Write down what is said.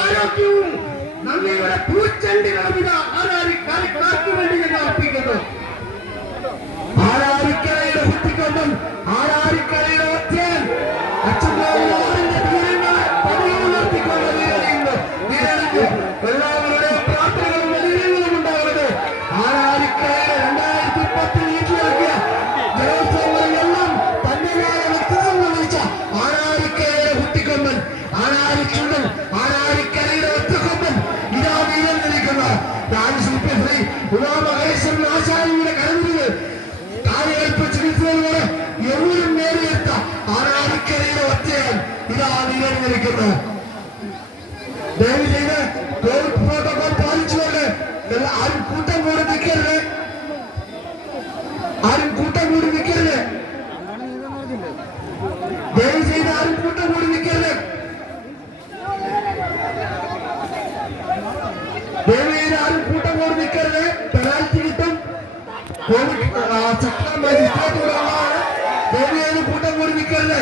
ആരോഗ്യവും നന്ദിയുടെ പൂച്ചെണ്ടുകളും ഇതാ ആരാരിക്കാർക്ക് വേണ്ടി ഞങ്ങൾ അർപ്പിക്കുന്നു. ആരാരിക്കരയുടെ കുട്ടിക്കൊണ്ടും ആരാരിക്കരയുടെ ഒറ്റയാൻ അച്ഛൻ്റെ തീരങ്ങളെ പതിവുണർത്തിക്കൊണ്ട് വീരണിയുന്നു. എല്ലാവരുടെയും പ്രാർത്ഥനകളും വലിയങ്ങളും ഉണ്ടാവരുത്. ആരാരിക്കരയുടെ 2010 വീട്ടിലാക്കിയ ജലോത്സവങ്ങളിലെല്ലാം തന്നെയായ വ്യക്തിത്വം വിളിച്ച ആരാരിക്കരയുടെ കുട്ടിക്കൊമ്പൻ ആരാരിച്ചുണ്ടൻ ആരാരിക്കരയുടെ ഒറ്റക്കൊമ്പൻ ഇതാ വീരം നിൽക്കുന്ന ശ്രീ ഉമാമഹേശ്വരൻ ആശാരിയുടെ കരവിരുത് കാര്യേൽപ്പ് ചികിത്സയിലൂടെ എവരും നേടിയെടുത്ത ആരാരിക്കരയുടെ ഒറ്റയാൻ ഇതാ വീരം നിൽക്കുന്നു. ദയവ് ചെയ്ത് കോവിഡ് പ്രോട്ടോകോൾ പാലിച്ചുകൊണ്ട് ആരും കൂട്ടം കൂടി നിൽക്കരുത്. ആരും കൂട്ടം കൂടി നിൽക്കരുത്. ദയവ് ചെയ്ത് ആരും കൂട്ടം കൂടി നിൽക്കരുത്. ദയവ് ചെയ്ത് ആരും കൂട്ടം കൂടി നിൽക്കരുത്. പെനാൽറ്റി കിട്ടും. കോവിഡ് ചട്ടം മജിസ്ട്രേറ്റ് ദയവ് ചെയ്ത് കൂട്ടം കൂടി നിൽക്കരുത്.